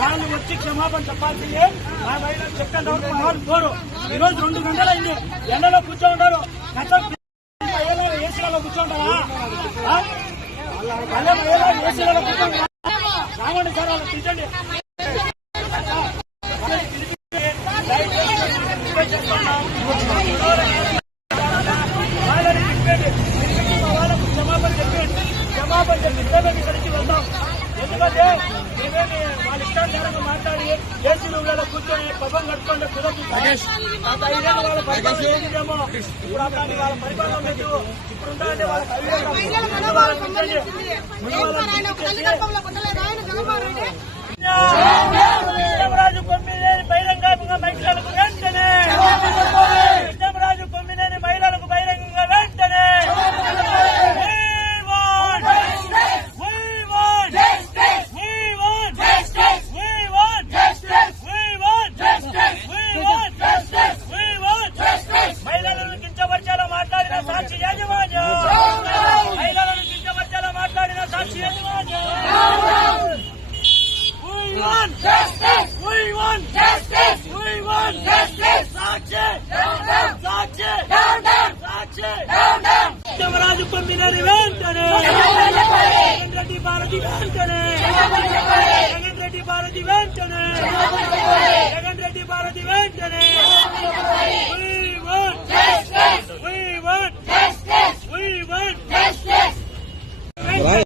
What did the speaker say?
వాళ్ళు వచ్చి క్షమాపణ చెప్పాల్సిందే. ఆ మహిళలు చెప్తాను పోరు. ఈరోజు 2 గంటలైంది, ఎండలో కూర్చోంటారు. ఏసీలలో కూర్చోంటారా? ఏసీలలో కూర్చోంటారా? రావండి సార్, వాళ్ళు పిలిచండి. వాళ్ళకు క్షమాపణ చెప్పి ఇక్కడికి వెళ్తాం. ఎందుకంటే మేమేమి వాళ్ళ ఇష్టానుసారంగా మాట్లాడి ఏసీలలో కూర్చొని పబ్బం కట్టుకుంటే కుదరదు. గత 5 ఏళ్ళు వాళ్ళ పరిపాలన చేసిందేమో, ఇప్పుడు అట్లాంటి వాళ్ళ పరిపాలన లేదు. ఇప్పుడు ఉండాలంటే వాళ్ళకి రాజు కొమ్మినేని బహిరంగంగా మహిళలకు వెంటనే, రాజు కొమ్మినేని మహిళలకు బహిరంగంగా వెంటనే మహిళలను కించపరిచేలా మాట్లాడిన సాక్షి యాజమాన్యం, మహిళలను కించపరిచేలా మాట్లాడిన సాక్షి యాజమాన్యం. రాజు కొమ్మినేని వెంటనే, జగన్ రెడ్డి భారతి వెంటనే, జగన్ రెడ్డి భారతి వెంటనే, జగన్ రెడ్డి భారతి వెంటనే.